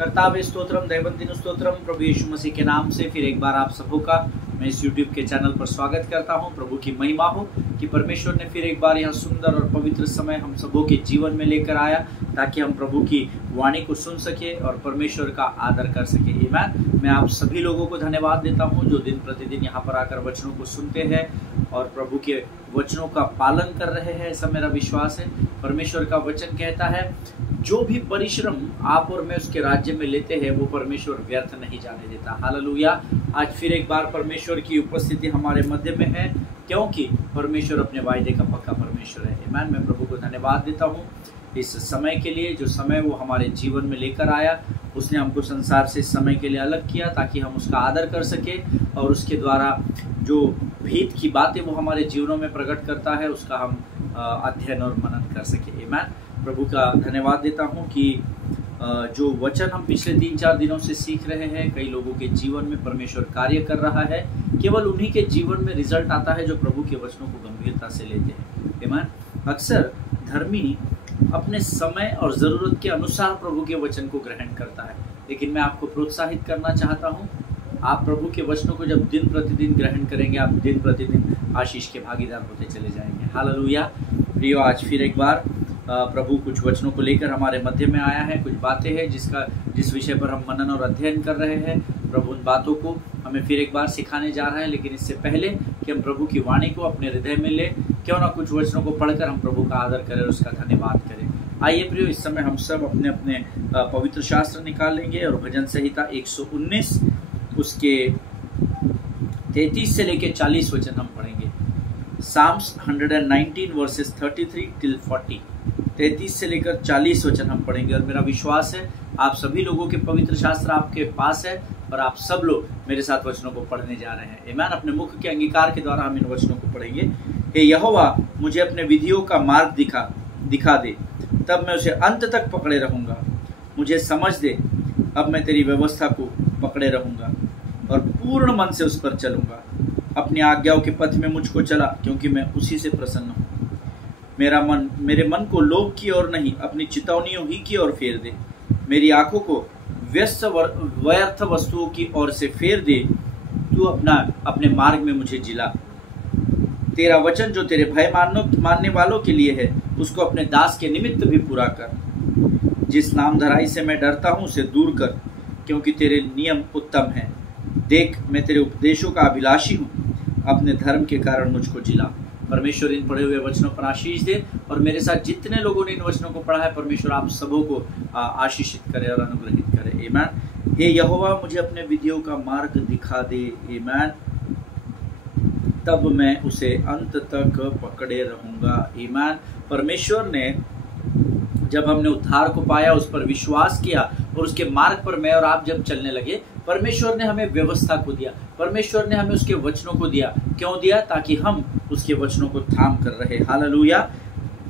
कर्तावे स्तोत्रम दैवंतिन स्तोत्रम। प्रभु यीशु मसीह के नाम से फिर एक बार आप सबों का मैं इस YouTube के चैनल पर स्वागत करता हूं। प्रभु की महिमा हो कि परमेश्वर ने फिर एक बार यह सुंदर और पवित्र समय हम सबों के जीवन में लेकर आया ताकि हम प्रभु की वाणी को सुन सके और परमेश्वर का आदर कर सके। आमीन। मैं आप सभी लोगों को धन्यवाद देता हूं जो दिन प्रतिदिन यहाँ पर आकर वचनों को सुनते हैं और प्रभु के वचनों का पालन कर रहे हैं। ऐसा मेरा विश्वास है। परमेश्वर का वचन कहता है जो भी परिश्रम आप और मैं उसके राज्य में लेते हैं वो परमेश्वर व्यर्थ नहीं जाने देता। हालेलुया। आज फिर एक बार परमेश्वर की उपस्थिति हमारे मध्य में है क्योंकि परमेश्वर अपने वायदे का पक्का परमेश्वर है। आमीन। मैं प्रभु को धन्यवाद देता हूँ इस समय के लिए, जो समय वो हमारे जीवन में लेकर आया। उसने हमको संसार से इस समय के लिए अलग किया ताकि हम उसका आदर कर सके और उसके द्वारा जो भीत की बातें वो हमारे जीवनों में प्रकट करता है उसका हम अध्ययन और मनन कर सके। आमीन। प्रभु का धन्यवाद देता हूँ कि जो वचन हम पिछले 3-4 दिनों से सीख रहे हैं, कई लोगों के जीवन में परमेश्वर कार्य कर रहा है। केवल उन्हीं के जीवन में रिजल्ट आता है जो प्रभु के वचनों को गंभीरता से लेते हैं। आमीन। अक्सर धर्मी अपने समय और ज़रूरत के अनुसार प्रभु के वचन को ग्रहण करता है, लेकिन मैं आपको प्रोत्साहित करना चाहता हूँ, आप प्रभु के वचनों को जब दिन प्रतिदिन ग्रहण करेंगे आप दिन प्रतिदिन आशीष के भागीदार होते चले जाएंगे। हालेलुया। प्रियो, आज फिर एक बार प्रभु कुछ वचनों को लेकर हमारे मध्य में आया है। कुछ बातें हैं जिस विषय पर हम मनन और अध्ययन कर रहे हैं। प्रभु उन बातों को हमें फिर एक बार सिखाने जा रहा है, लेकिन इससे पहले कि हम प्रभु की वाणी को अपने हृदय में ले, क्यों ना कुछ वचनों को पढ़कर हम प्रभु का आदर करें और उसका धन्यवाद करें। आइए प्रियो, इस समय हम सब अपने अपने पवित्र शास्त्र निकाल लेंगे और भजन संहिता 119 उसके 33 से लेकर 40 वचन हम पढ़ेंगे। साम्स 119 वर्सेस 33 till 40, 33 से लेकर 40 वचन हम पढ़ेंगे। और मेरा विश्वास है आप सभी लोगों के पवित्र शास्त्र आपके पास है और आप सब लोग मेरे साथ वचनों को पढ़ने जा रहे हैं। आमीन। अपने मुख के अंगीकार के द्वारा हम इन वचनों को पढ़ेंगे। हे यहोवा, मुझे अपने विधियों का मार्ग दिखा दे, तब मैं उसे अंत तक पकड़े रहूंगा। मुझे समझ दे, अब मैं तेरी व्यवस्था को पकड़े रहूंगा और पूर्ण मन से उस पर चलूंगा। अपनी आज्ञाओं के पथ में मुझको चला, क्योंकि मैं उसी से प्रसन्न हूँ। मेरे मन को लोभ की ओर नहीं, अपनी चितौनियों ही की ओर फेर दे। मेरी आंखों को व्यर्थ वस्तुओं की ओर से फेर दे। तू अपने मार्ग में मुझे जिला। तेरा वचन जो तेरे भय मानने वालों के लिए है, उसको अपने दास के निमित्त भी पूरा कर। जिस नामधराई से मैं डरता हूँ उसे दूर कर, क्योंकि तेरे नियम उत्तम हैं। देख, मैं तेरे उपदेशों का अभिलाषी हूँ, अपने धर्म के कारण मुझको जिला। परमेश्वर इन पढ़े हुए वचनों पर आशीष दे और मेरे साथ जितने लोगों ने इन वचनों को पढ़ा है परमेश्वर आप सबों को आशीषित करे और अनुग्रहित करे। आमीन। हे यहोवा, मुझे अपने विधियों का मार्ग दिखा दे। आमीन। तब मैं उसे अंत तक पकड़े रहूंगा। आमीन। परमेश्वर ने जब हमने उद्धार को पाया, उस पर विश्वास किया और उसके मार्ग पर मैं और आप जब चलने लगे, परमेश्वर ने हमें व्यवस्था को दिया। परमेश्वर ने हमें उसके वचनों को दिया। क्यों दिया? ताकि हम उसके वचनों को थाम कर रहे। हालेलुया।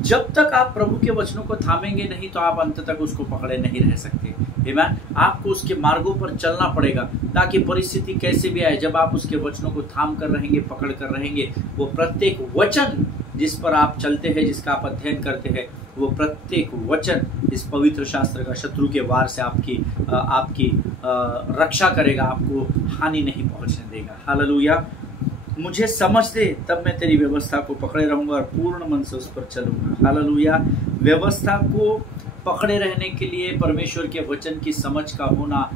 जब तक आप प्रभु के वचनों को थामेंगे नहीं तो आप अंत तक उसको पकड़े नहीं रह सकते। आमीन। आपको उसके मार्गों पर चलना पड़ेगा ताकि परिस्थिति कैसे भी आए, जब आप उसके वचनों को थाम कर रहेंगे, पकड़ कर रहेंगे, वो प्रत्येक वचन जिस पर आप चलते हैं, जिसका आप अध्ययन करते हैं, वो प्रत्येक वचन इस पवित्र शास्त्र का शत्रु के वार से आपकी रक्षा करेगा, आपको हानि नहीं पहुंचने देगा। हालेलुया। मुझे समझ दे, तब मैं तेरी व्यवस्था को पकड़े रहूंगा और पूर्ण मन से उस पर चलूंगा। हालेलुया। व्यवस्था को पकड़े रहने के लिए परमेश्वर के वचन की समझ का होना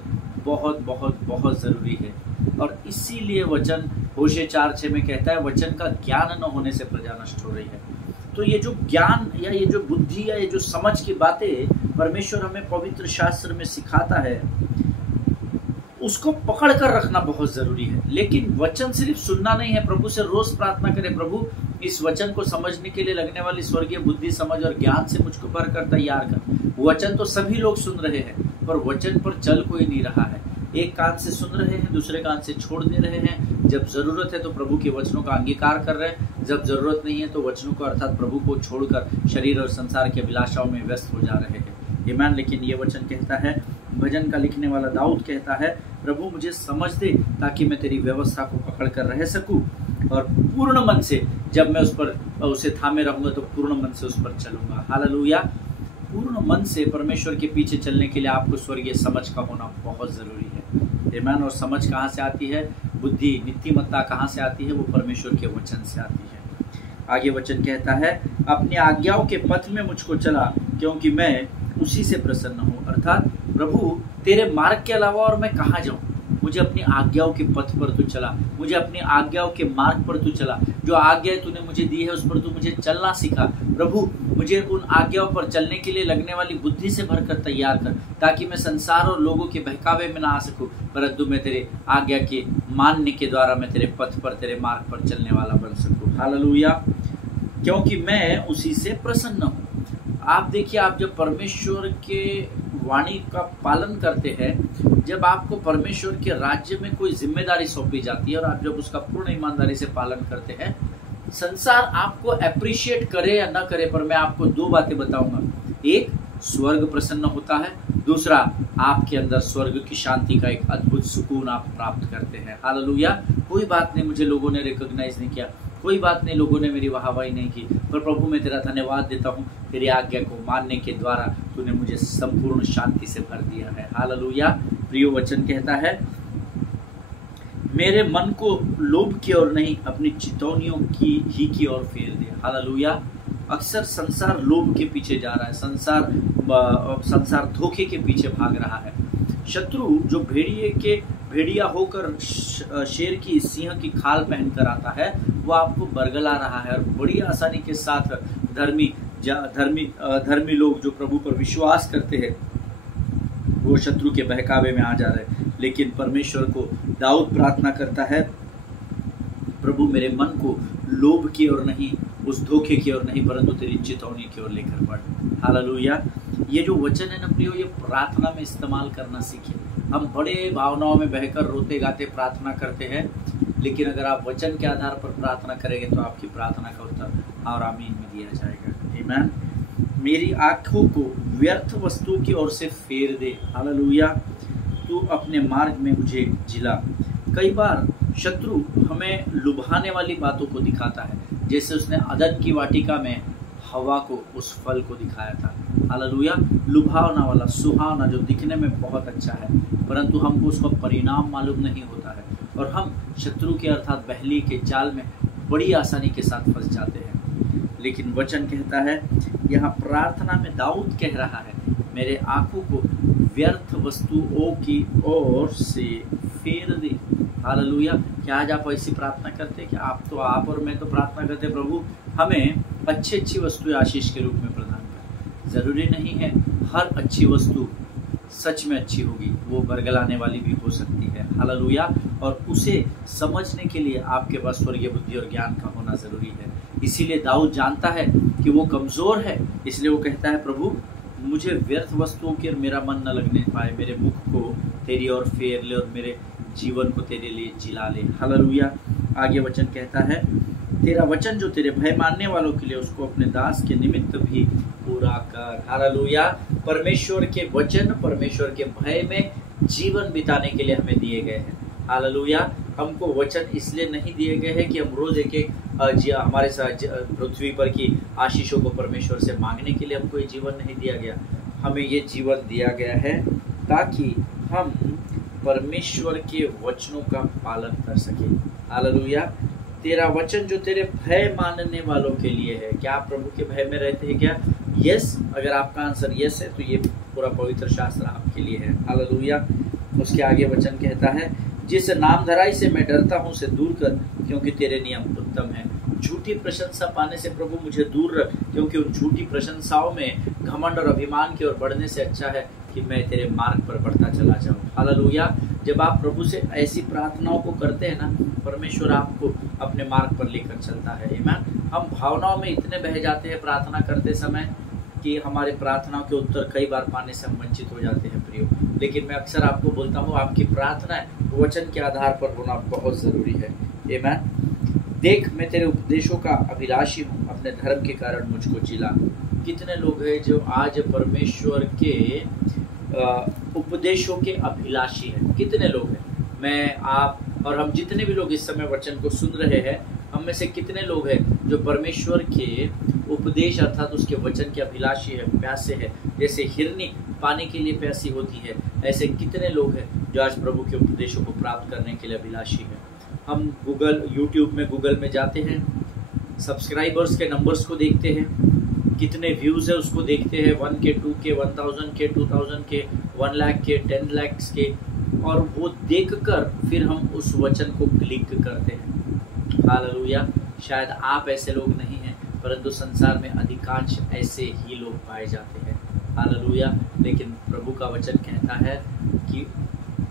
बहुत बहुत बहुत जरूरी है। और इसीलिए वचन होशे 4:6 में कहता है, वचन का ज्ञान न होने से प्रजा नष्ट हो रही है। तो ये जो ज्ञान या ये जो बुद्धि या ये जो समझ की बातें परमेश्वर हमें पवित्र शास्त्र में सिखाता है, उसको पकड़ कर रखना बहुत जरूरी है। लेकिन वचन सिर्फ सुनना नहीं है, प्रभु से रोज प्रार्थना करें, प्रभु इस वचन को समझने के लिए लगने वाली स्वर्गीय बुद्धि, समझ और ज्ञान से मुझको भर कर तैयार कर। वचन तो सभी लोग सुन रहे हैं पर वचन पर चल कोई नहीं रहा है। एक कान से सुन रहे हैं, दूसरे कान से छोड़ दे रहे हैं। जब जरूरत है तो प्रभु के वचनों का अंगीकार कर रहे हैं, जब जरूरत नहीं है तो वचनों को अर्थात प्रभु को छोड़कर शरीर और संसार के अभिलाषाओं में व्यस्त हो जा रहे हैं। आमीन। लेकिन ये वचन कहता है, भजन का लिखने वाला दाऊद कहता है, प्रभु मुझे समझ दे ताकि मैं तेरी व्यवस्था को पकड़ कर रह सकूं और पूर्ण मन से, जब मैं उसे थामे रहूंगा तो पूर्ण मन से उस पर चलूंगा। हालेलुया। पूर्ण मन से परमेश्वर के पीछे चलने के लिए आपको स्वर्गीय समझ का होना बहुत ज़रूरी है। आमीन। और समझ कहाँ से आती है? बुद्धि, नीतिमत्ता कहाँ से आती है? वो परमेश्वर के वचन से आती है। आगे वचन कहता है, अपनी आज्ञाओं के पथ में मुझको चला, क्योंकि मैं उसी से प्रसन्न हूँ। अर्थात प्रभु तेरे मार्ग के अलावा और मैं कहाँ जाऊँ? मुझे अपनी आज्ञाओं के पथ पर तू चला, मुझे अपनी आज्ञाओं के मार्ग पर तू चला। जो आज्ञा तूने मुझे दी है उस पर तू मुझे चलना सिखा। प्रभु मुझे उन आज्ञाओं पर चलने के लिए लगने वाली बुद्धि से भरकर तैयार कर, ताकि मैं संसार और लोगों के बहकावे में ना आ सकूं, परंतु मैं तेरे आज्ञा के मानने के द्वारा मैं तेरे पथ पर, तेरे मार्ग पर चलने वाला बन सकूं। हालेलुया। क्योंकि मैं उसी से प्रसन्न हूँ। आप देखिए, आप जब परमेश्वर के वाणी का पालन करते हैं, जब आपको परमेश्वर के राज्य में कोई जिम्मेदारी सौंपी जाती है और आप जब उसका पूर्ण ईमानदारी से पालन करते हैं, संसार आपको अप्रिशिएट करे या ना करे, पर मैं आपको दो बातें बताऊंगा। एक, स्वर्ग प्रसन्न होता है। दूसरा, आपके अंदर स्वर्ग की शांति का एक अद्भुत सुकून आप प्राप्त करते हैं। हालेलुया। कोई बात नहीं, मुझे लोगों ने रिकॉग्नाइज नहीं किया, कोई बात नहीं, लोगों ने मेरी वाहवाही नहीं की, पर प्रभु मैं तेरा धन्यवाद देता हूँ, तेरी आज्ञा को मानने के द्वारा तूने मुझे संपूर्ण शांति से भर दिया है। हालेलुया। प्रिय वचन कहता है, मेरे मन को लोभ की ओर नहीं, अपनी चितौनियों की ओर फेर दे। हालेलुया। अक्सर संसार लोभ के पीछे जा रहा है, संसार धोखे के पीछे भाग रहा है। शत्रु जो भेड़िया होकर शेर की, सिंह की खाल पहनकर आता है, वो आपको बरगला रहा है और बड़ी आसानी के साथ धर्मी लोग जो प्रभु पर विश्वास करते हैं वो शत्रु के बहकावे में आ जा रहे हैं। लेकिन परमेश्वर को दाऊद प्रार्थना करता है, प्रभु मेरे मन को लोभ की ओर नहीं, उस धोखे की ओर नहीं, परंतु तेरी चितौनी की ओर लेकर बढ़। हालेलुया। ये जो वचन है ना प्रियो, ये प्रार्थना में इस्तेमाल करना सीखिए। हम बड़े भावनाओं में बहकर रोते गाते प्रार्थना करते हैं, लेकिन अगर आप वचन के आधार पर प्रार्थना करेंगे तो आपकी प्रार्थना का उत्तर और आमीन में दिया जाएगा। आमीन। मेरी आंखों को व्यर्थ वस्तु की ओर से फेर दे। हालेलुया। तू अपने मार्ग में मुझे जिला। कई बार शत्रु हमें लुभाने वाली बातों को दिखाता है, जैसे उसने अदन की वाटिका में हवा को उस फल को दिखाया था। हालेलुया। लुभावना वाला, सुहावना, जो दिखने में बहुत अच्छा है, परंतु हमको उसका परिणाम मालूम नहीं होता है और हम शत्रु के अर्थात बहली के जाल में बड़ी आसानी के साथ फंस जाते हैं। लेकिन वचन कहता है, यहाँ प्रार्थना में दाऊद कह रहा है, मेरे आंखों को व्यर्थ वस्तुओं की ओर से फेर दे। हालेलुया। क्या आज आप ऐसी प्रार्थना करते हैं कि आप और मैं तो प्रार्थना करते, प्रभु हमें अच्छी वस्तुएं आशीष के रूप में प्रदान कर। जरूरी नहीं है हर अच्छी वस्तु सच में अच्छी होगी, वो बरगलाने वाली भी हो सकती है। हालेलुया। और उसे समझने के लिए आपके पास स्वर्गीय बुद्धि और ज्ञान का होना जरूरी है। इसीलिए दाऊद जानता है कि वो कमजोर है, इसलिए वो कहता है, प्रभु मुझे व्यर्थ वस्तुओं की ओर मेरा मन न लगने पाए, मेरे मुख को तेरी ओर फेर ले और मेरे जीवन को तेरे लिए जिला ले। हालेलुया। आगे वचन कहता है, तेरा वचन जो तेरे भय मानने वालों के लिए, उसको अपने दास के निमित्त भी पूरा कर। हालेलुया। परमेश्वर के वचन, परमेश्वर के भय में जीवन बिताने के लिए हमें दिए गए हैं। हालेलुया। हमको वचन इसलिए नहीं दिए गए हैं कि हम रोज एक हमारे साथ पृथ्वी पर की आशीषों को परमेश्वर से मांगने के लिए हमको ये जीवन नहीं दिया गया। हमें ये जीवन दिया गया है ताकि हम परमेश्वर के वचनों का पालन कर सके। हालेलुया। तेरा वचन जो तेरे भय मानने वालों के लिए है। क्या आप प्रभु के भय में रहते हैं क्या? यस। अगर आपका आंसर यस है तो ये पूरा पवित्र शास्त्र आपके लिए है। हालेलुया। उसके आगे वचन कहता है, जिस नामधराई से मैं डरता हूँ उसे दूर कर, क्योंकि तेरे नियम उत्तम है। झूठी प्रशंसा पाने से प्रभु मुझे दूर रख, क्योंकि उन झूठी प्रशंसाओं में घमंड और अभिमान की ओर बढ़ने से अच्छा है कि मैं तेरे मार्ग पर बढ़ता चला जाऊं। हालेलुया। जब आप प्रभु से ऐसी प्रार्थनाओं को करते हैं ना, परमेश्वर आपको अपने मार्ग पर लेकर चलता है। आमीन। हम भावनाओं में इतने बह जाते हैं प्रार्थना करते समय कि हमारे प्रार्थनाओं के उत्तर कई बार पाने से हम वंचित हो जाते हैं प्रियो। लेकिन मैं अक्सर आपको बोलता हूँ, आपकी प्रार्थना वचन के आधार पर होना बहुत जरूरी है। आमीन। देख, मैं तेरे उपदेशों का अभिलाषी हूँ, अपने धर्म के कारण मुझको जिला। कितने लोग हैं जो आज परमेश्वर के उपदेशों के अभिलाषी हैं? कितने लोग हैं? मैं, आप और हम जितने भी लोग इस समय वचन को सुन रहे हैं, हम में से कितने लोग हैं जो परमेश्वर के उपदेश अर्थात उसके वचन के अभिलाषी है, प्यासे है। जैसे हिरनी पानी के लिए प्यासी होती है, ऐसे कितने लोग हैं जो आज प्रभु के उपदेशों को प्राप्त करने के लिए अभिलाषी है। हम गूगल में जाते हैं, सब्सक्राइबर्स के नंबर्स को देखते हैं, कितने व्यूज है उसको देखते हैं, 1K 2K 1000 के 2000 के 1 लाख के 10 लाख के, और वो देखकर फिर हम उस वचन को क्लिक करते हैं। हालेलुया। शायद आप ऐसे लोग नहीं हैं, परंतु संसार में अधिकांश ऐसे ही लोग पाए जाते हैं। हालेलुया। लेकिन प्रभु का वचन कहता है कि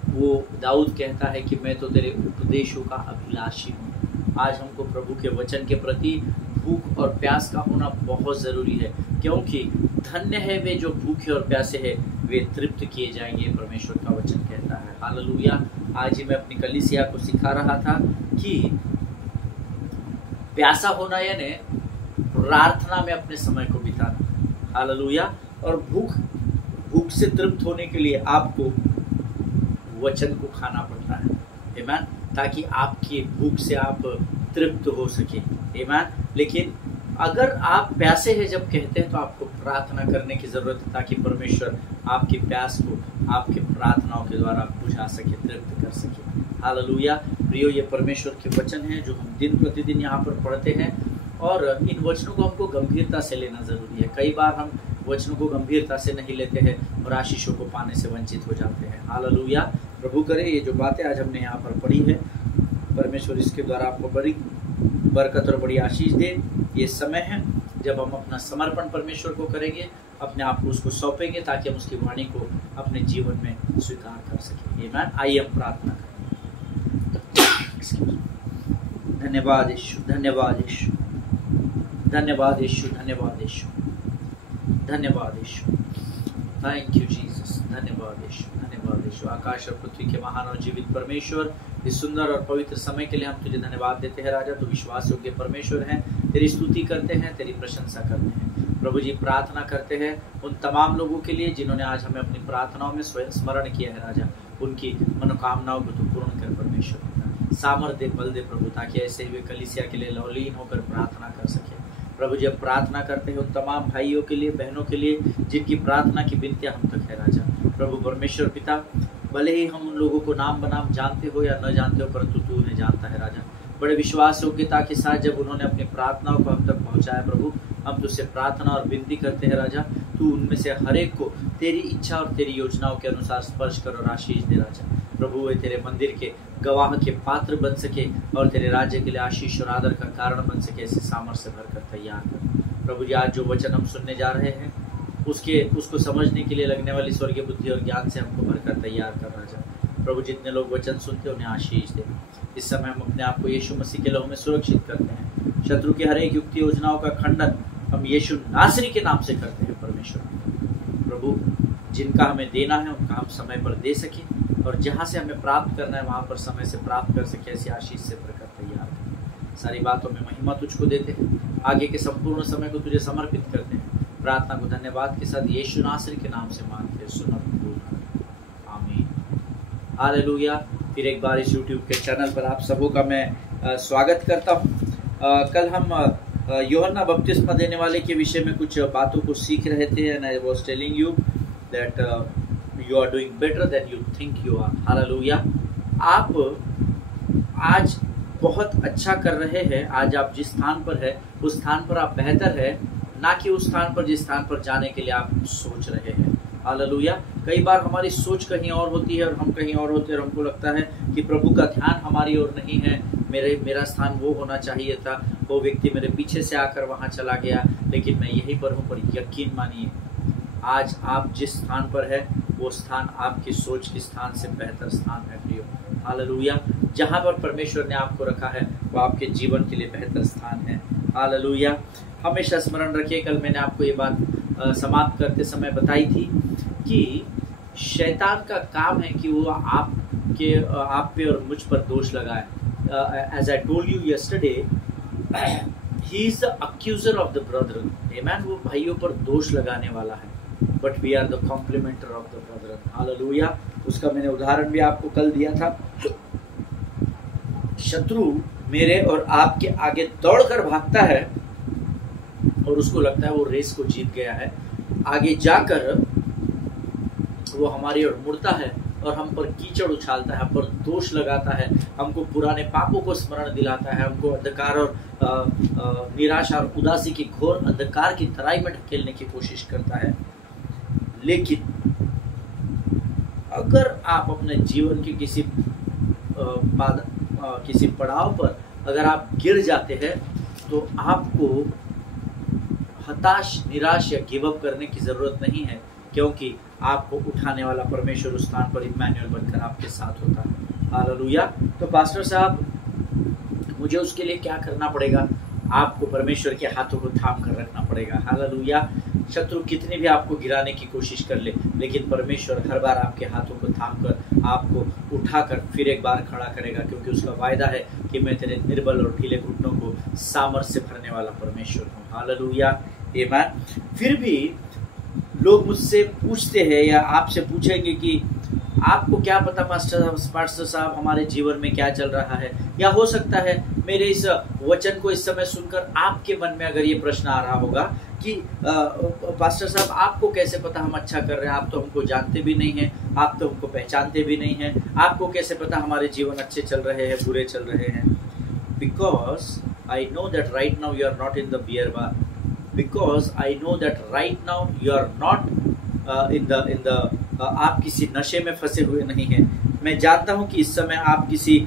वो दाऊद कहता है कि मैं तो तेरे उपदेशों का अभिलाषी हूँ। आज हमको प्रभु के वचन के प्रति भूख और प्यास का होना बहुत ज़रूरी है, क्योंकि धन्य है वे जो भूखे और प्यासे हैं, वे तृप्त किए जाएंगे, परमेश्वर का वचन कहता है। हालेलुया। आज ही मैं अपनी कलीसिया को सिखा रहा था कि प्यासा होना यानी प्रार्थना में अपने समय को बिताना। हालेलुया। और भूख से तृप्त होने के लिए आपको वचन को खाना पड़ता है, आमीन, ताकि आपकी भूख से आप तृप्त हो सके, आमीन। लेकिन अगर आप प्यासे हैं जब कहते हैं, तो आपको प्रार्थना करने की जरूरत है, ताकि परमेश्वर आपकी प्यास को आपके प्रार्थनाओं के द्वारा बुझा सके, तृप्त कर सके। हालेलुया। प्रियो, ये परमेश्वर के वचन हैं जो हम दिन प्रतिदिन यहाँ पर पढ़ते हैं, और इन वचनों को हमको गंभीरता से लेना जरूरी है। कई बार हम वचनों को गंभीरता से नहीं लेते हैं और आशीषों को पाने से वंचित हो जाते हैं। हालेलुया। प्रभु करे ये जो बातें आज हमने यहाँ पर पढ़ी है, परमेश्वर इसके द्वारा आपको बड़ी बरकत और बड़ी आशीष दे। ये समय है जब हम अपना समर्पण परमेश्वर को करेंगे, अपने आप को उसको सौंपेंगे, ताकि हम उसकी वाणी को अपने जीवन में स्वीकार कर सकें। आमीन। आइए हम प्रार्थना करें। धन्यवाद यीशु, धन्यवाद यीशु, धन्यवाद यीशु, धन्यवाद यीशु, धन्यवाद यीशु। Thank you Jesus. धन्यवाद यीशु, धन्यवाद यीशु। आकाश और पृथ्वी के महान और जीवित परमेश्वर, इस सुंदर और पवित्र समय के लिए हम तुझे धन्यवाद देते हैं राजा। तू विश्वास योग्य परमेश्वर है, तेरी स्तुति करते हैं, तेरी प्रशंसा करते हैं। प्रभु जी, प्रार्थना करते हैं उन तमाम लोगों के लिए जिन्होंने आज हमें अपनी प्रार्थनाओं में स्वयं स्मरण किया है राजा। उनकी मनोकामनाओं को तू पूर्ण कर परमेश्वर। सामर्थ दे, बल दे प्रभु, ताकि ऐसे हुए कलीसिया के लिए लवलीन होकर प्रार्थना कर सके। प्रभु जी, अब प्रार्थना करते हैं उन तमाम भाइयों के लिए, बहनों के लिए जिनकी प्रार्थना की विनतियां हम तक है राजा। प्रभु परमेश्वर पिता, भले ही हम उन लोगों को नाम बनाम जानते हो या न जानते हो, परंतु तू उन्हें जानता है राजा। बड़े विश्वास योग्यता के साथ जब उन्होंने अपनी प्रार्थनाओं को हम तक पहुंचाया प्रभु, हम तुझसे प्रार्थना और विनती करते हैं राजा, तू उनमें से हर एक को तेरी इच्छा और तेरी योजनाओं के अनुसार स्पर्श कर और आशीष दे राजा। प्रभु, वे तेरे मंदिर के गवाह के पात्र बन सके और तेरे राज्य के लिए आशीष और आदर का कारण बन सके, ऐसे सामर्थ्य भरकर तैयार कर। प्रभु जी, आज जो वचन हम सुनने जा रहे हैं उसको समझने के लिए लगने वाली स्वर्गीय बुद्धि और ज्ञान से हमको भरकर तैयार कर राजा। प्रभु, जितने लोग वचन सुनते हैं उन्हें आशीष दे। इस समय हम अपने आप को यीशु मसीह के लहू में सुरक्षित करते हैं। शत्रु की हर एक युक्ति योजनाओं का खंडन हम यीशु नासरी के नाम से करते हैं परमेश्वर। प्रभु, जिनका हमें देना है उनका हम समय पर दे सके, और जहाँ से हमें प्राप्त करना है वहाँ पर समय से प्राप्त कर सके, ऐसी आशीष से भरकर तैयार करें। सारी बातों में महिमा तुझको देते हैं, आगे के संपूर्ण समय को तुझे समर्पित करते हैं। प्रार्थना को धन्यवाद के साथ यीशु नासरी के नाम से मांगते हैं, सुन और कबूल कर। आमीन। हालेलुया। फिर एक बार इस YouTube के चैनल पर आप सबों का मैं स्वागत करता हूँ। कल हम यूहन्ना बपतिस्मा देने वाले के विषय में कुछ बातों को सीख रहे थे, and I was telling you that you are doing better than you think you are. Hallelujah. आप आज बहुत अच्छा कर रहे हैं। आज आप जिस स्थान पर है उस स्थान पर आप बेहतर है, ना कि उस स्थान पर जिस स्थान पर जाने के लिए आप सोच रहे हैं। हालेलुया। कई बार हमारी सोच कहीं और होती है और हम कहीं और होते हैं, और हमको लगता है कि प्रभु का ध्यान हमारी ओर नहीं है। मेरा स्थान वो होना चाहिए था, वो व्यक्ति मेरे पीछे से आकर वहाँ चला गया, लेकिन मैं यहीं पर हूँ। पर यकीन मानिए, आज आप जिस स्थान पर है वो स्थान आपकी सोच के स्थान से बेहतर स्थान है प्रियो। हालेलुया। जहाँ पर परमेश्वर ने आपको रखा है वो आपके जीवन के लिए बेहतर स्थान है। हालेलुया। हमेशा स्मरण रखिए, कल मैंने आपको ये बात समाप्त करते समय बताई थी कि शैतान का काम है कि वो आप पे और मुझ पर दोष लगाए। As I told you yesterday, he is the accuser of the brethren. आमीन। वो भाइयों पर दोष लगाने वाला है, but we are the complimenter of the brethren. Hallelujah. उसका मैंने उदाहरण भी आपको कल दिया था। शत्रु मेरे और आपके आगे दौड़कर भागता है, और उसको लगता है वो रेस को जीत गया है, आगे जाकर वो हमारी ओर मुड़ता है और हम पर कीचड़ उछालता है, हम पर दोष लगाता है, हमको पुराने पापों को स्मरण दिलाता है, हमको अंधकार और निराशा और उदासी की घोर अंधकार की तराई में ढकेलने की कोशिश करता है। लेकिन अगर आप अपने जीवन के किसी पड़ाव पर अगर आप गिर जाते हैं तो आपको हताश, निराश या गिव अप करने की जरूरत नहीं है, क्योंकि आपको उठाने वाला परमेश्वर उस स्थान पर इम्मानुएल बनकर आपके साथ होता है। हालेलुया। तो पास्टर साहब, मुझे उसके लिए क्या करना पड़ेगा? आपको परमेश्वर के हाथों को थाम कर रखना पड़ेगा। हालेलुया। शत्रु कितनी भी आपको गिराने की कोशिश कर ले, लेकिन परमेश्वर हर बार आपके हाथों को थाम कर आपको उठाकर फिर एक बार खड़ा करेगा, क्योंकि उसका वायदा है कि मैं तेरे निर्बल और ढीले घुटनों को सामर्थ्य से भरने वाला परमेश्वर हूँ। हालेलुया। आमीन। फिर भी लोग मुझसे पूछते हैं या आपसे पूछेंगे कि आपको क्या पता पास्टर साहब हमारे जीवन में क्या चल रहा है, या हो सकता है मेरे इस वचन को इस समय सुनकर आपके मन में अगर ये प्रश्न आ रहा होगा कि पास्टर साहब आपको कैसे पता हम अच्छा कर रहे हैं, आप तो हमको जानते भी नहीं हैं, आप तो हमको पहचानते भी नहीं हैं, आपको कैसे पता हमारे जीवन अच्छे चल रहे हैं, बुरे चल रहे हैं? Because I know that right now you are not in the beer bar, because I know that right now you are not in the आप किसी नशे में फंसे हुए नहीं हैं। मैं जानता हूं कि इस समय आप किसी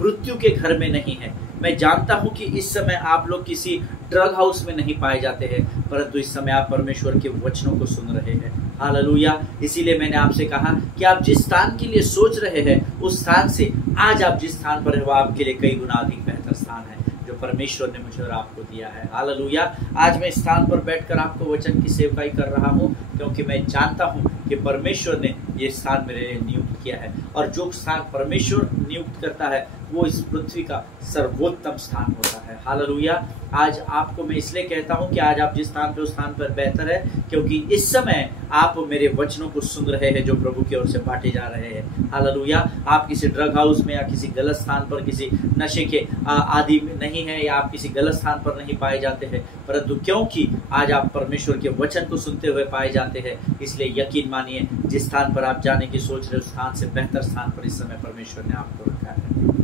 मृत्यु के घर में नहीं हैं। मैं जानता हूं कि इस समय आप लोग किसी ड्रग हाउस में नहीं पाए जाते हैं, परंतु इस समय आप परमेश्वर के वचनों को सुन रहे हैं। हालेलुया। इसीलिए मैंने आपसे कहा कि आप जिस स्थान के लिए सोच रहे हैं उस स्थान से आज आप जिस स्थान पर है वो आपके लिए कई गुना अधिक बेहतर स्थान है जो परमेश्वर ने मुझे और आपको दिया है। हालेलुया। आज मैं इस स्थान पर बैठकर आपको वचन की सेवकाई कर रहा हूं, क्योंकि मैं जानता हूं कि परमेश्वर ने ये स्थान मेरे लिए नियुक्त किया है, और जो स्थान परमेश्वर नियुक्त करता है वो इस पृथ्वी का सर्वोत्तम स्थान होता है। हालेलुया। आज आपको मैं इसलिए कहता हूं कि आज आप जिस स्थान पे उस स्थान पर बेहतर है, क्योंकि इस समय आप मेरे वचनों को सुन रहे हैं जो प्रभु की ओर से बांटे जा रहे हैं। हालेलुया। आप किसी ड्रग हाउस में या किसी गलत स्थान पर, किसी नशे के आदि में नहीं है, या आप किसी गलत स्थान पर नहीं पाए जाते हैं, परंतु क्योंकि आज आप परमेश्वर के वचन को सुनते हुए पाए जाते हैं, इसलिए यकीन मानिए जिस स्थान पर आप जाने की सोच रहे उस स्थान से बेहतर स्थान पर इस समय परमेश्वर ने आपको रखा है।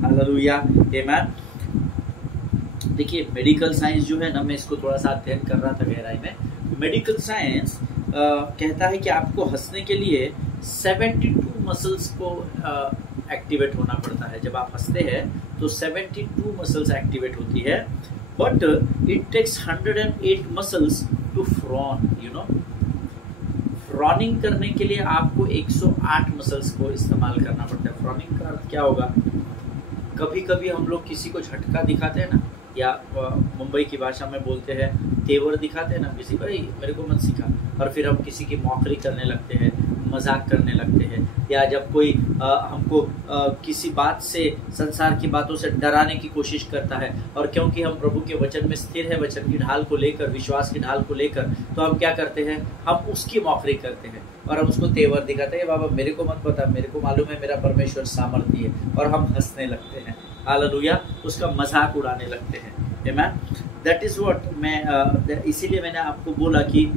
हालेलुया। आमीन। देखिए, मेडिकल साइंस जो है ना, मैं इसको थोड़ा सा अध्ययन कर रहा था गहराई में। मेडिकल साइंस कहता है कि आपको हंसने के लिए 72 मसल्स को एक्टिवेट होना पड़ता है। जब आप हंसते हैं तो 72 मसल्स एक्टिवेट होती है, but it takes 108 muscles to frown. You know, frowning करने के लिए आपको 108 मसल्स को इस्तेमाल करना पड़ता है। फ्रॉनिंग का अर्थ क्या होगा? कभी कभी हम लोग किसी को झटका दिखाते हैं ना, या मुंबई की भाषा में बोलते हैं तेवर दिखाते हैं ना, किसी भाई मेरे को मत सिखा, और फिर हम किसी की मौखरी करने लगते हैं, मजाक करने लगते हैं, या जब कोई हमको किसी बात से, संसार की बातों से डराने की कोशिश करता है, और क्योंकि हम प्रभु के वचन में स्थिर है, वचन की ढाल को लेकर, विश्वास की ढाल को लेकर, तो हम क्या करते हैं? हम उसकी मौखरी करते हैं और हम उसको तेवर दिखाते हैं, बाबा मेरे को मत पता, मेरे को मालूम है मेरा परमेश्वर सामर्थी है, और हम हंसने लगते हैं। हालेलुया। उसका मजाक उड़ाने लगते हैं। आमीन। दैट इज व्हाट मैं इसीलिए मैंने आपको बोला कि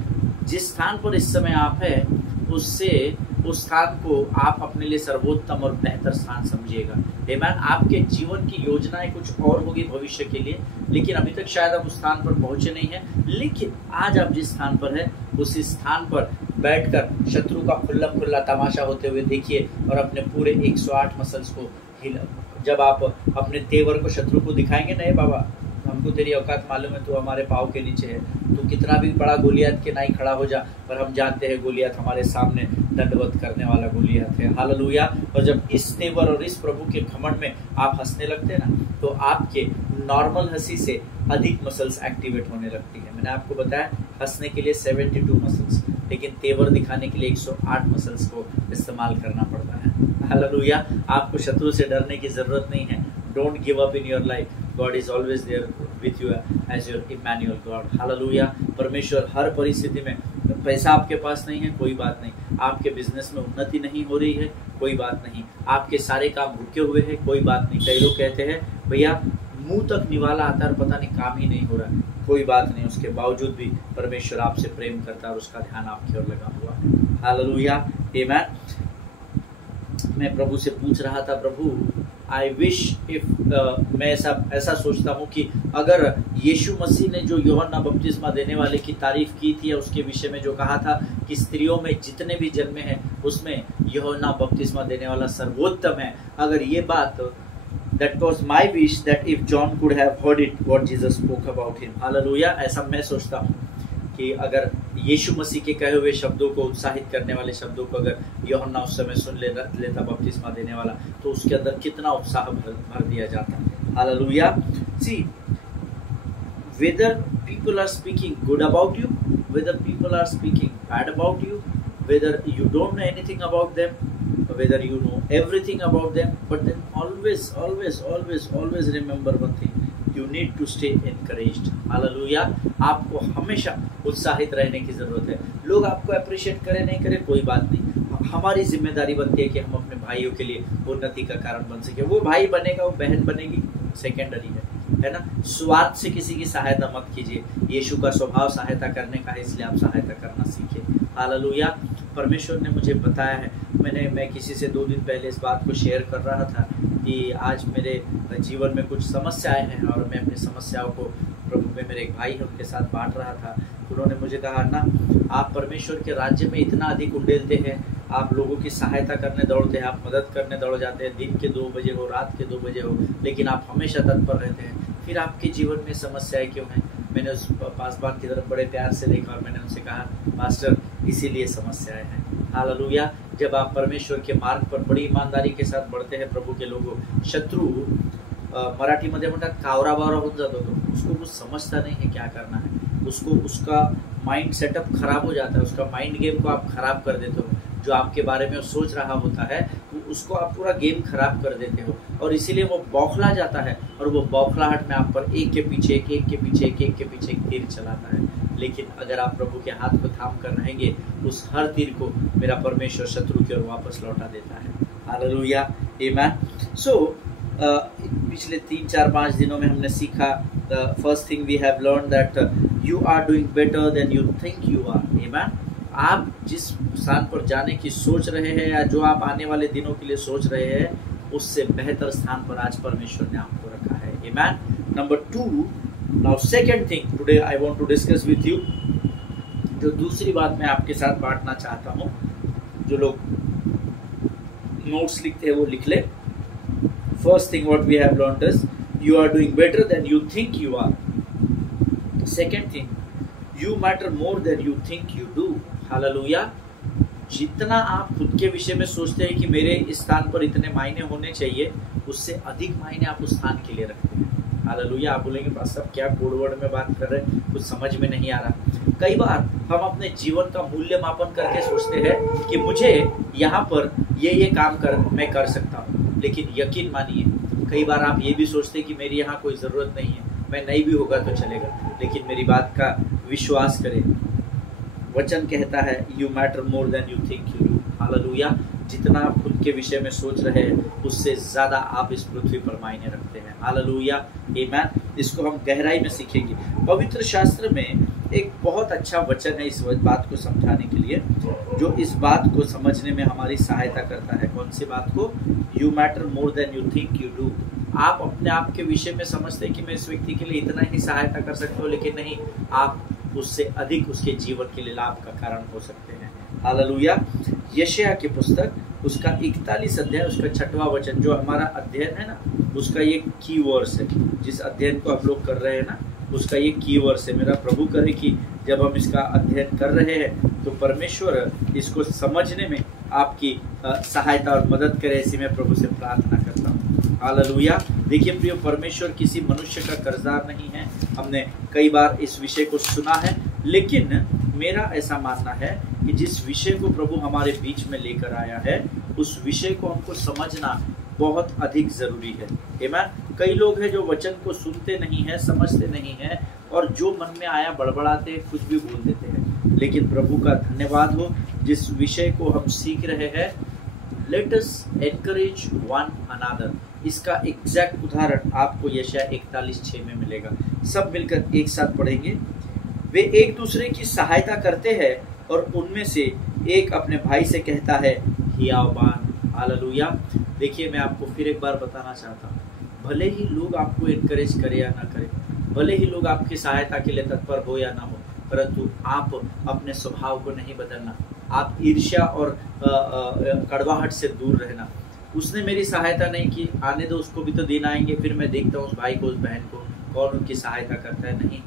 जिस स्थान पर इस समय आप हैं उससे उस स्थान को आप अपने लिए सर्वोत्तम और बेहतर स्थान समझिएगा। आमीन। आपके जीवन की योजनाएं कुछ और होगी भविष्य के लिए, लेकिन अभी तक शायद आप उस स्थान पर पहुंचे नहीं हैं, लेकिन आज आप जिस स्थान पर हैं उसी स्थान पर बैठकर शत्रु का खुल्ला खुल्ला तमाशा होते हुए देखिए, और अपने पूरे 108 मसल्स को हिला। जब आप अपने तेवर को शत्रु को दिखाएंगे, नहीं बाबा हमको तेरी औकात मालूम है, तू हमारे पाँव के नीचे है, तू कितना भी बड़ा गोलियत के नहीं खड़ा हो जा, पर हम जानते हैं गोलियत हमारे सामने दंडवत करने वाला गोलियत है। हालेलुया। और जब इस तेवर और इस प्रभु के घमंड में आप हंसने लगते हैं ना, तो आपके नॉर्मल हंसी से अधिक मसल्स एक्टिवेट होने लगती है। मैंने आपको बताया हंसने के लिए 72 मसल्स, लेकिन तेवर दिखाने के लिए 108 मसल्स को इस्तेमाल करना पड़ता है। हालेलुया। आपको शत्रु से डरने की जरूरत नहीं है। Don't give up in your life. God is always there with you as your Emmanuel God. Hallelujah. परमेश्वर हर परिस्थिति में, पैसा आपके पास नहीं है कोई बात नहीं, आपके बिजनेस में उन्नति नहीं हो रही है कोई बात नहीं, आपके सारे काम रुके हुए हैं कोई बात नहीं। कई लोग कहते हैं भैया मुंह तक निवाला आता है और पता नहीं काम ही नहीं हो रहा है, कोई बात नहीं, उसके बावजूद भी परमेश्वर आपसे प्रेम करता है और उसका ध्यान आपकी ओर लगा हुआ है। हालेलुया, आमेन। मैं प्रभु से पूछ रहा था, प्रभु आई विश इफ मैं ऐसा सोचता हूँ कि अगर यीशु मसीह ने जो यूहन्ना बपतिस्मा देने वाले की तारीफ की थी या उसके विषय में जो कहा था कि स्त्रियों में जितने भी जन्मे हैं उसमें यूहन्ना बपतिस्मा देने वाला सर्वोत्तम है, अगर ये बात that was my wish that if John could have heard it what Jesus spoke about him, hallelujah. ऐसा मैं सोचता हूँ कि अगर यीशु मसीह के कहे हुए शब्दों को, उत्साहित करने वाले शब्दों को अगर यूहन्ना उस समय सुन लेता बपतिस्मा देने वाला, तो उसके अंदर कितना उत्साह भर दिया जाता। Hallelujah. See, whether people are speaking good about you, whether people are speaking bad about you, whether you don't know anything about them, whether you know everything about them, but then always remember one thing, you need to stay encouraged। Hallelujah. आपको हमेशा उत्साहित रहने की जरूरत है। लोग आपको appreciate करें नहीं करें कोई बात नहीं, हमारी जिम्मेदारी बनती है कि हम अपने भाइयों के लिए उन्नति का कारण बन सके। वो भाई बनेगा, वो बहन बनेगी, सेकेंडरी है ना। स्वार्थ से किसी की सहायता मत कीजिए। यीशु का स्वभाव सहायता करने का है, इसलिए आप सहायता करना सीखिए। हालेलुया। परमेश्वर ने मुझे बताया है, मैं किसी से 2 दिन पहले इस बात को शेयर कर रहा था कि आज मेरे जीवन में कुछ समस्याएं हैं और मैं अपनी समस्याओं को प्रभु में, मेरे एक भाई है उनके साथ बांट रहा था। उन्होंने मुझे कहा ना, आप परमेश्वर के राज्य में इतना अधिक उंडेलते हैं, आप लोगों की सहायता करने दौड़ते हैं, आप मदद करने दौड़ जाते हैं, दिन के 2 बजे हो, रात के 2 बजे हो, लेकिन आप हमेशा तत्पर रहते हैं, फिर आपके जीवन में समस्याएं क्यों हैं? मैंने उस पासवान की तरफ बड़े प्यार से देखा और मैंने उनसे कहा, मास्टर इसीलिए समस्याएं हैं। हालेलुया। जब आप परमेश्वर के मार्ग पर बड़ी ईमानदारी के साथ बढ़ते हैं, प्रभु के लोगों, शत्रु मराठीमध्ये म्हणतात कावरा बावरा होऊन जातो, तो उसको कुछ समझता नहीं है क्या करना है, उसको उसका माइंड सेटअप खराब हो जाता है, उसका माइंड गेम को आप खराब कर देते हो। जो आपके बारे में सोच रहा होता है उसको आप पूरा गेम खराब कर देते हो और इसीलिए वो बौखला जाता है और वो बौखलाहट में आप पर एक के पीछे एक तीर चलाता है। लेकिन अगर आप प्रभु के हाथ को थाम कर रहेंगे, उस हर तीर को मेरा परमेश्वर शत्रु की ओर वापस लौटा देता है। हालेलुया, आमेन। सो पिछले 3, 4, 5 दिनों में हमने सीखा, first thing we have learn that you are doing better than you think you are. Amen. आप जिस स्थान पर जाने की सोच रहे हैं या जो आप आने वाले दिनों के लिए सोच रहे हैं, उससे बेहतर स्थान पर आज परमेश्वर ने आपको रखा है। Amen. Number 2, now second thing today I want to discuss with you, जो दूसरी बात मैं आपके साथ बांटना चाहता हूं, जो लोग नोट्स लिखते हैं वो लिख ले। First thing what we have learned is you are doing better than you think you are. Second thing, you matter more than you think you do. Hallelujah. जितना आप खुद के विषय में सोचते हैं कि मेरे इस स्थान पर इतने मायने होने चाहिए, उससे अधिक मायने आप उस स्थान के लिए रखते हैं। हालेलुया। आप बोलेंगे पास साहब क्या कोड वर्ड में बात कर रहे हैं, कुछ समझ में नहीं आ रहा। कई बार हम अपने जीवन का मूल्य मापन करके सोचते हैं कि मुझे यहाँ पर ये काम मैं कर सकता हूँ, लेकिन यकीन मानिए कई बार आप ये भी सोचते हैं कि मेरी यहाँ कोई ज़रूरत नहीं है, मैं नहीं भी होगा तो चलेगा। लेकिन मेरी बात का विश्वास करें, वचन कहता है you matter more than you think you do. Hallelujah. जितना आप खुद के विषय में सोच रहे हैं, उससे ज़्यादा आप इस पृथ्वी पर मायने रखते हैं। हालेलुया, आमेन। इसको हम गहराई में सीखेंगे। पवित्र शास्त्र में एक बहुत अच्छा वचन है इस बात को समझाने के लिए, जो इस बात को समझने में हमारी सहायता करता है। कौन सी बात को? You matter more than you think you do. आप अपने आप के विषय में समझते हैं कि मैं इस व्यक्ति के लिए इतना ही सहायता कर सकता हूँ, लेकिन नहीं, आप उससे अधिक उसके जीवन के लिए लाभ का कारण हो सकते हैं। हालेलुया। यशायाह की पुस्तक, उसका 41 अध्याय, उसका 6वां वचन, जो हमारा अध्ययन है ना, उसका ये की वर्स है। जिस अध्ययन को आप लोग कर रहे हैं ना, उसका ये की वर्स है। मेरा प्रभु करे कि जब हम इसका अध्ययन कर रहे हैं तो परमेश्वर इसको समझने में आपकी सहायता और मदद करे, ऐसी मैं प्रभु से प्रार्थना करता हूँ। हालेलुया। देखिए प्रिय, परमेश्वर किसी मनुष्य का कर्जदार नहीं है। हमने कई बार इस विषय को सुना है, लेकिन मेरा ऐसा मानना है कि जिस विषय को प्रभु हमारे बीच में लेकर आया है, उस विषय को हमको समझना बहुत अधिक जरूरी है। आमीन। कई लोग हैं जो वचन को सुनते नहीं है, समझते नहीं है, और जो मन में आया बड़बड़ाते हैं, कुछ भी बोल देते हैं। लेकिन प्रभु का धन्यवाद हो, जिस विषय को हम सीख रहे हैं, let us encourage one another. इसका एग्जैक्ट उदाहरण आपको यशायाह 41:6 में मिलेगा। सब मिलकर एक साथ पढ़ेंगे। वे एक दूसरे की सहायता करते हैं और उनमें से एक अपने भाई से कहता है हियावान। हालेलुया। देखिए, मैं आपको फिर एक बार बताना चाहता हूँ, भले ही लोग आपको एनकरेज करे या ना करे, भले ही लोग आपकी सहायता के लिए तत्पर हो या ना हो, परंतु आप अपने स्वभाव को नहीं बदलना। आप ईर्ष्या और कड़वाहट से दूर रहना। उसने मेरी सहायता नहीं की, आने दो, उसको भी तो दिन आएंगे, फिर मैं देखता हूँ उस भाई को, उस बहन को, कौन उनकी सहायता करता है। नहीं,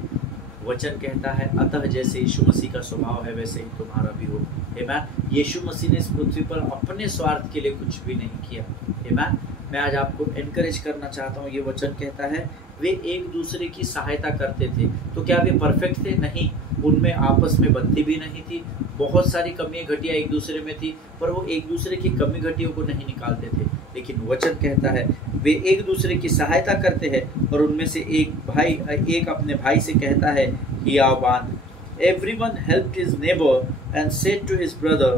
वचन कहता है अतः जैसे यीशु मसीह का स्वभाव है वैसे ही तुम्हारा भी हो। आमीन। यीशु मसीह ने इस पृथ्वी पर अपने स्वार्थ के लिए कुछ भी नहीं किया। आमीन। मैं आज आपको एनकरेज करना चाहता हूँ। ये वचन कहता है वे एक दूसरे की सहायता करते थे। तो क्या वे परफेक्ट थे? नहीं, उनमें आपस में बनती भी नहीं थी, बहुत सारी कमियां घटियां एक दूसरे में थी, पर वो एक दूसरे की कमी घटियों को नहीं निकालते थे। लेकिन वचन कहता है वे एक दूसरे की सहायता करते हैं और उनमें से एक अपने भाई से कहता है हियावान। Everyone helped his neighbor and said to his brother,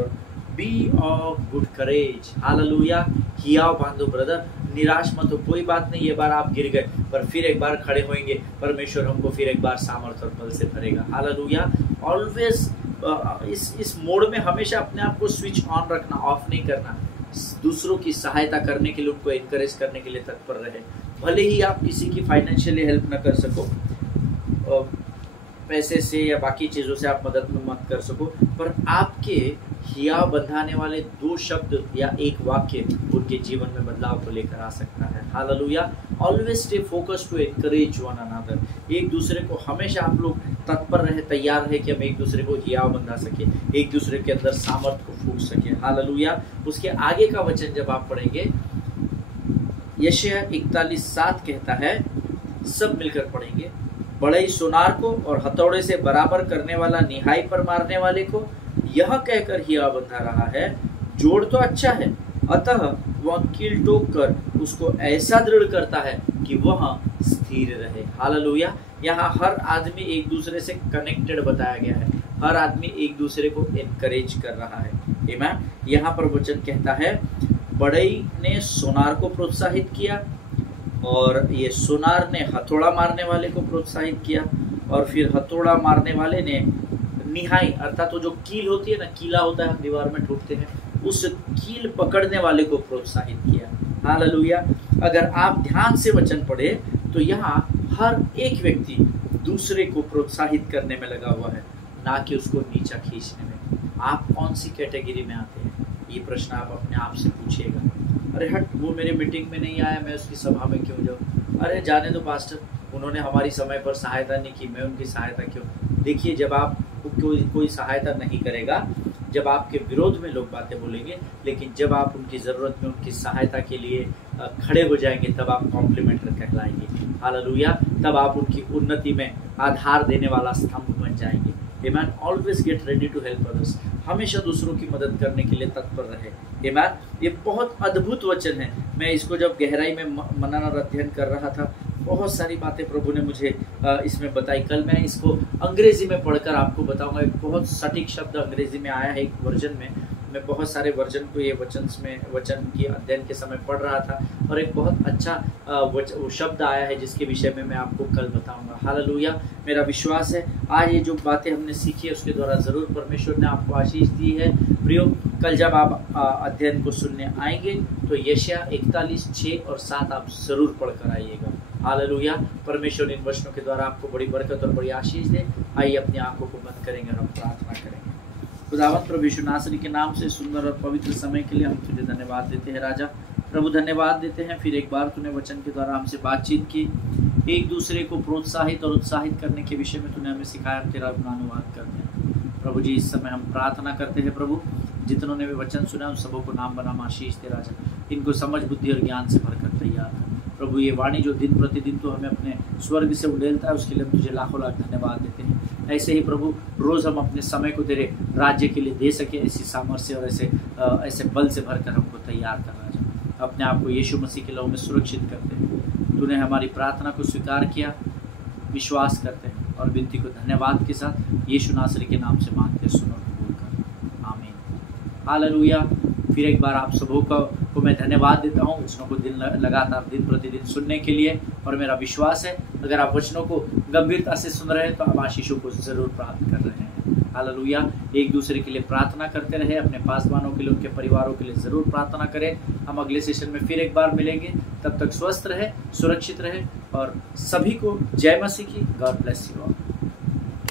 be of good courage. Hallelujah. हियाव बांधो ब्रदर, निराश मत हो। कोई बात नहीं, ये बार आप गिर गए पर फिर एक बार खड़े होंगे। परमेश्वर हमको फिर एक बार सामर्थ्य और बल से भरेगा। हालेलुया। ऑलवेज इस मोड में हमेशा अपने आप को स्विच ऑन रखना, ऑफ नहीं करना। दूसरों की सहायता करने के लिए, उनको एनकरेज करने के लिए तत्पर रहे। भले ही आप किसी की फाइनेंशियली हेल्प न कर सको, पैसे से या बाकी चीजों से आप मदद में मत कर सको, पर आपके हियाव बंधाने वाले 2 शब्द या एक वाक्य उनके जीवन में बदलाव को लेकर आ सकता है। Hallelujah. Always stay focused to encourage one another. एक दूसरे को हमेशा आप लोग तत्पर रहे, तैयार रहे कि हम एक दूसरे को हियाव बंधा सके, एक दूसरे के अंदर सामर्थ्य को फूंक सके। हालेलुया। उसके आगे का वचन जब आप पढ़ेंगे, यशायाह 41:7 कहता है, सब मिलकर पढ़ेंगे, बढ़ई सोनार को और हथौड़े से बराबर करने वाला निहाई पर मारने वाले को यह कहकर हियाव बंधा रहा है, जोड़ तो अच्छा है, अतः वह कील ठोक कर उसको ऐसा दृढ़ करता है कि वह स्थिर रहे। हालेलुया। यहाँ हर आदमी एक दूसरे से कनेक्टेड बताया गया है, हर आदमी एक दूसरे को एनकरेज कर रहा है। आमीन। यहाँ पर वचन कहता है बढ़ई ने सोनार को प्रोत्साहित किया और ये सोनार ने हथौड़ा मारने वाले को प्रोत्साहित किया, और फिर हथौड़ा मारने वाले ने निहाई अर्थात वो जो कील होती है ना, कीला होता है, हम दीवार में ठोकते हैं, उस कील पकड़ने वाले को प्रोत्साहित किया। हालेलुया। अगर आप ध्यान से वचन पढ़े तो यहाँ हर एक व्यक्ति दूसरे को प्रोत्साहित करने में लगा हुआ है, ना कि उसको नीचा खींचने में। आप कौन सी कैटेगरी में आते हैं, ये प्रश्न आप अपने आप से पूछिएगा। अरे हट, वो मेरे मीटिंग में नहीं आया, मैं उसकी सभा में क्यों जाऊँ? अरे जाने दो पास्टर, उन्होंने हमारी समय पर सहायता नहीं की, मैं उनकी सहायता क्यों? देखिए, जब आप कोई सहायता नहीं करेगा, जब आपके विरोध में लोग बातें बोलेंगे, लेकिन जब आप उनकी ज़रूरत में उनकी सहायता के लिए खड़े हो जाएंगे, तब आप कॉम्प्लीमेंटर कहलाएंगे। हालेलुया। तब आप उनकी उन्नति में आधार देने वाला स्तंभ बन जाएंगे। Amen. Always get ready to help others. हमेशा दूसरों की मदद करने के लिए तत्पर रहे। आमीन। ये बहुत अद्भुत वचन है। मैं इसको जब गहराई में मनन और अध्ययन कर रहा था, बहुत सारी बातें प्रभु ने मुझे इसमें बताई। कल मैं इसको अंग्रेजी में पढ़कर आपको बताऊंगा। एक बहुत सटीक शब्द अंग्रेजी में आया है एक वर्जन में। मैं बहुत सारे वर्जन को ये वचन की अध्ययन के समय पढ़ रहा था, और एक बहुत अच्छा शब्द आया है जिसके विषय में मैं आपको कल बताऊंगा। हालेलुया। मेरा विश्वास है आज ये जो बातें हमने सीखी है उसके द्वारा जरूर परमेश्वर ने आपको आशीष दी है। प्रियो, कल जब आप अध्ययन को सुनने आएंगे तो यशायाह 41:6 और 7 आप जरूर पढ़कर आइएगा। हालेलुया। परमेश्वर इन वचनों के द्वारा आपको बड़ी बरकत और बड़ी आशीष दे। आइए अपनी आंखों को बंद करेंगे और हम प्रार्थना करेंगे। खुदावंत प्रभु यीशु नासरी के नाम से सुंदर और पवित्र समय के लिए हम तुझे धन्यवाद देते हैं। राजा प्रभु, धन्यवाद देते हैं, फिर एक बार तूने वचन के द्वारा हमसे बातचीत की, एक दूसरे को प्रोत्साहित और उत्साहित करने के विषय में तूने हमें सिखाया। तेरा गुणानुवाद करते हैं प्रभु जी। इस समय हम प्रार्थना करते हैं प्रभु, जितनों ने भी वचन सुना उन सबों को नाम बना आशीष दे। राजा, इनको समझ बुद्धि और ज्ञान से भरकर तैयार कर प्रभु। ये वाणी जो दिन प्रतिदिन तो हमें अपने स्वर्ग से उड़ेलता है, उसके लिए हम तुझे लाखों लाख धन्यवाद देते हैं। ऐसे ही प्रभु रोज हम अपने समय को तेरे राज्य के लिए दे सके, ऐसी सामर्थ्य और ऐसे बल से भरकर हमको तैयार कर। राजा, अपने आप को यीशु मसीह के लहू में सुरक्षित करते हैं। तूने हमारी प्रार्थना को स्वीकार किया, विश्वास करते हैं और विनती को धन्यवाद के साथ यीशु नासरी के नाम से मांगते, सुनो, कबूल कर। आमीन। हालेलुया। फिर एक बार आप सबों को मैं धन्यवाद देता हूँ वचनों को लगातार दिन प्रतिदिन सुनने के लिए। और मेरा विश्वास है अगर आप वचनों को गंभीरता से सुन रहे हैं तो आप आशीषों को जरूर प्राप्त कर रहे हैं। हालेलुया। एक दूसरे के लिए प्रार्थना करते रहे, अपने पासवानों के लिए, उनके परिवारों के लिए जरूर प्रार्थना करें। हम अगले सेशन में फिर एक बार मिलेंगे, तब तक स्वस्थ रहे, सुरक्षित रहे और सभी को जय मसीह की। God bless you all.